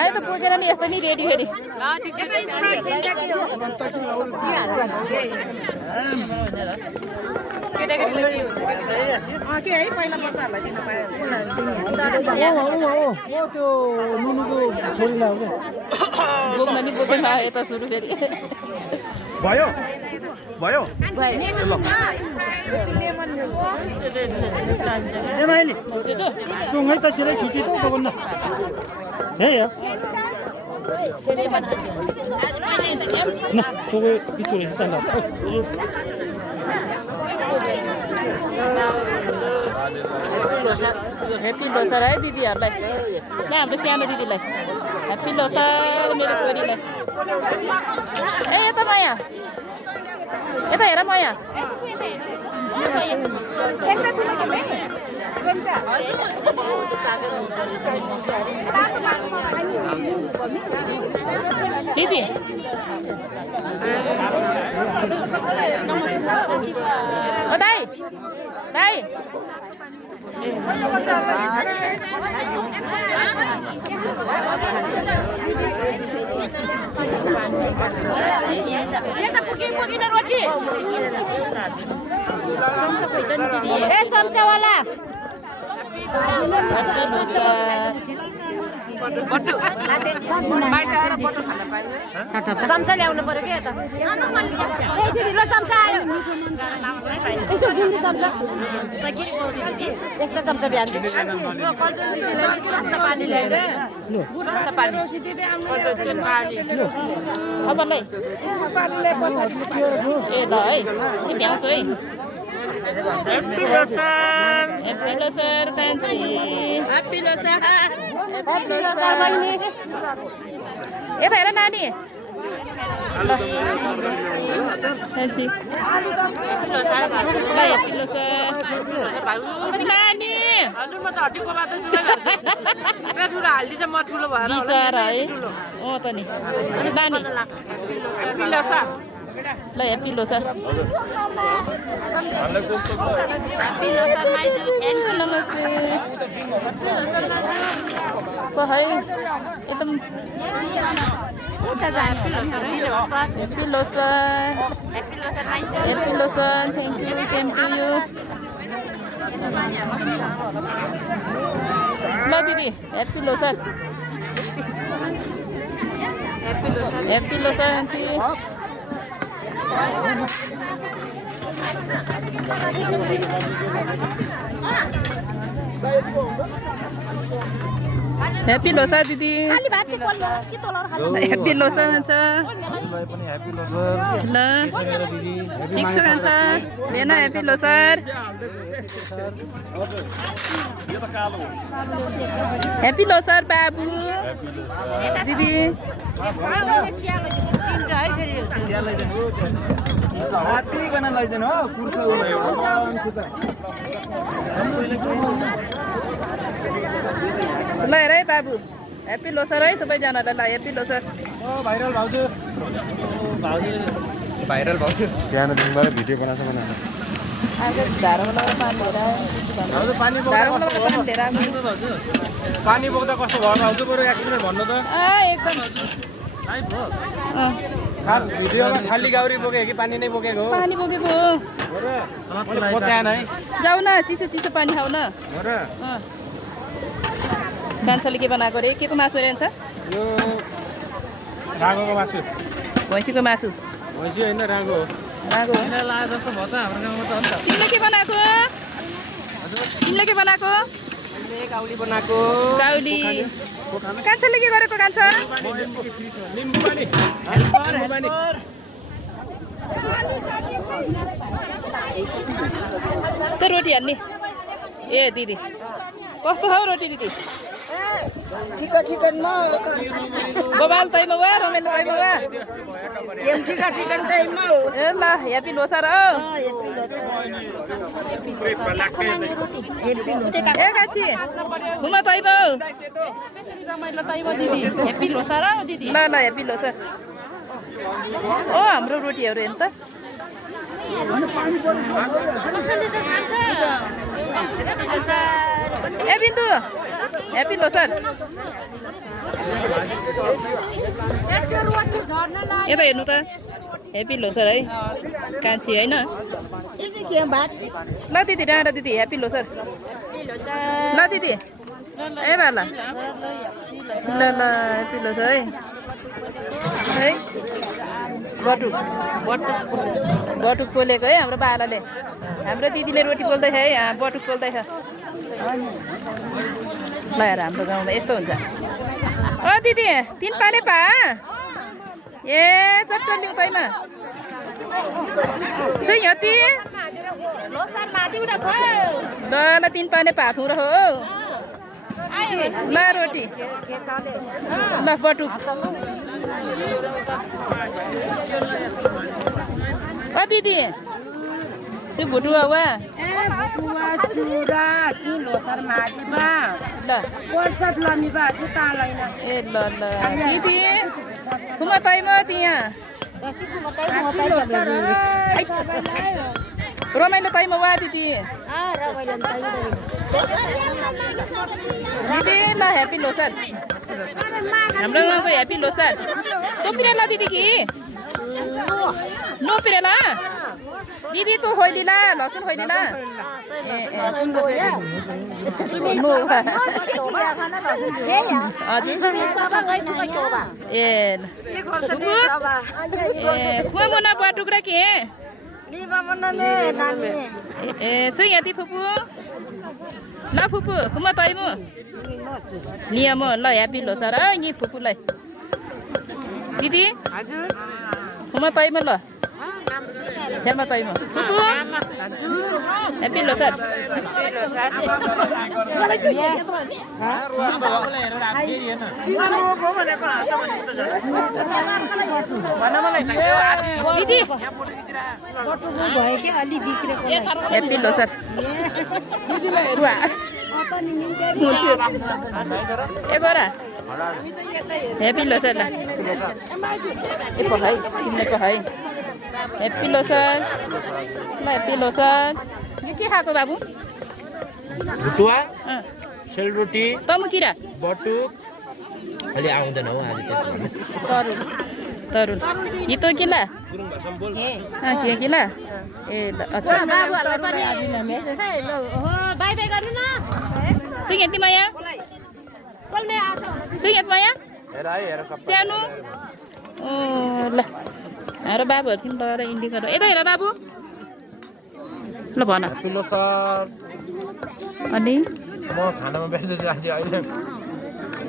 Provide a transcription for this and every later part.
आयो त पुजेर नि यस्तो नि रेडी फेरि बोक्न नि बोकेन यता सुरु फेरि भयो भयो ए माइली चुङै त सिरै खिची त बगन्न हे या न तोगे पिछुरे हिँड्दा ह्याप्पी लोसर है दिदीहरूलाई ल हाम्रो सानो दिदीलाई ह्याप्पी लोसर मेरो छोरीलाई ए यता माया यता हेर माया दिदी ओ दाइ दाइ रोटी ए चम्चा वाला चम्चा ल्याउनु पर्यो कि यता चम्चा आयो चम्चा एक्स्ट्रा चम्चा बिहान ए ल है भ्याउँछु है Happy Loser, Fancy. Happy Loser. Happy Loser, Mani. Ito, yan Nani. Fancy. Happy Loser. Nani. Bicara है ओ त नि नानी Happy Loser. ल Happy Loser. नमस्ते है एकदम Happy Loser. Happy Loser. Thank you. Same to you. ल दिदी Happy Loser. Happy Loser aunty Happy Loser दिदी Happy Loser भन्छ ल ठिक छ भन्छ लेना Happy Loser Happy Loser बाबु दिदी राति गन लैदैन हो कुर्सो ल हेर है बाबु Happy Loser है सबैजनालाई ल Happy Loser भाइरल भाउजू भाइरल भाउजू बिहान दिनबाट भिडियो बनाउँछ बनाएर पानी बोक्दा कस्तो भयो भाउजू बरु एक्सिडेन्ट भन्नु त एकदम भिडियोमा खाली गाउरी बोकेको कि पानी नै बोकेको हो पानी बोकेको हो है जाऊ न चिसो चिसो पानी खाऊ न कान्छाले के बनाएको रे के को मासु रहन्छ यो रागोको मासु भैँसीको मासु भैँसी होइन रागो हो रागो हो लाए जस्तो भयो त हाम्रो गाउँमा त अन्त तिमीले के बनाएको तिमीले के बनाएको गाउली बनाएको गाउली कान्छाले के गरेको कान्छा निम्बु पानी त्यो रोटी हान्ने ए दिदी कस्तो हो रोटी दिदी बबाल तैमा वा रमाइलो तैमा वा ए ल ह्यापी लोसार हो ए गाछी घुमा तैमा रमाइलो तैमा दिदी ह्यापी लोसार हो दिदी ल ल ह्यापी लोसार ओ हाम्रो रोटीहरू हेर्नु त ए बिन्दु ह्यापी लोसार यता हेर्नु त ह्यापी लोसार है कान्छी होइन ल दिदी डाँडा दिदी ह्यापी लोसार ल दिदी ए बाला ल ल ह्यापी लोसार है बटुक बटुक पोलेको है हाम्रो बालाले हाम्रो दिदीले रोटी पोल्दैछ है बटुक पोल्दैछ ल हेर हाम्रो गाउँमा यस्तो हुन्छ ओ दिदी 3 पाने पा ए चट्ट लिउ तैमा छु यति ल ल 3 पाने पा थुरो हो ल रोटी ल बटुक ओ दिदी छु भुटुवा वा चुरा कि लोसार मादिबा ल वर्षत लनिबा सुतालैन ए ल ल दिदी खुमा तैमा त्यहाँ रमाइलो तैमा वा दिदी दिदी ल ह्यापी लोसार हाम्रो गाउँको ह्यापी लोसार टोपिरेला दिदी कि नोपिरेला दिदी तँ खोइलिला लसुन खोइलिला खुवा मुना बटुक्रा के ए छु यहाँ फुपू ल फुपू खुमा तैमु नियम ल ह्यापी लोसार है नि फुपूलाई दिदी खुमा तैमा ल छेमा तैमा फुपू ह्यापी लोसार दिदी ह्यापी लोसार ए गोरा ह्यापी लोसार ल ए पखाइ तिमीले पखाइ ह्यापी लोसार ल ह्यापी लोसार यो के खाएको बाबु भुटुवा सेलरोटी तमुकिरा बटुक अलि आउँदैन हौ आज तरुल तरुल यो त किला के किला ए ल अच्छा बाबुहरुलाई पनि बाइ बाइ गर्नु न सुयति माया सुयत माया हेर है हेर सब सानो ओ ल हाम्रो बाबुहरु थिम ल इन्डिका यता हेर बाबु ल भन पिलो सर अनि म खानामा व्यस्त छु आज अहिले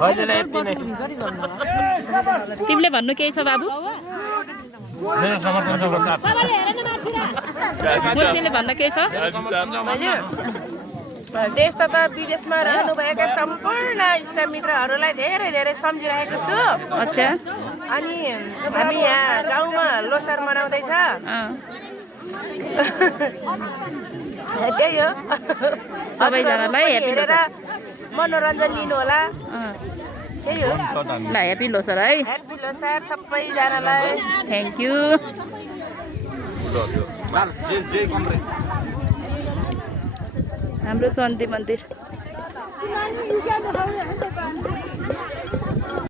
अहिले यति नै तिमीले भन्नु केही छ बाबु मेरो समर्थन छ सर मुर्सीले भन्न केही छ देश तथा विदेशमा रहनुभएका सम्पूर्ण इस्लाम मित्रहरूलाई धेरै धेरै सम्झिरहेको छु। अच्छा अनि हामी यहाँ गाउँमा लोसार मनाउँदैछ। त्यही हो सबैजनालाई ह्यापी लोसार मनोरञ्जन लिनु होला। त्यही हो ल ह्यापी लोसार है। ह्यापी लोसार सबैजनालाई। Thank you. हाम्रो चन्दी मन्दिर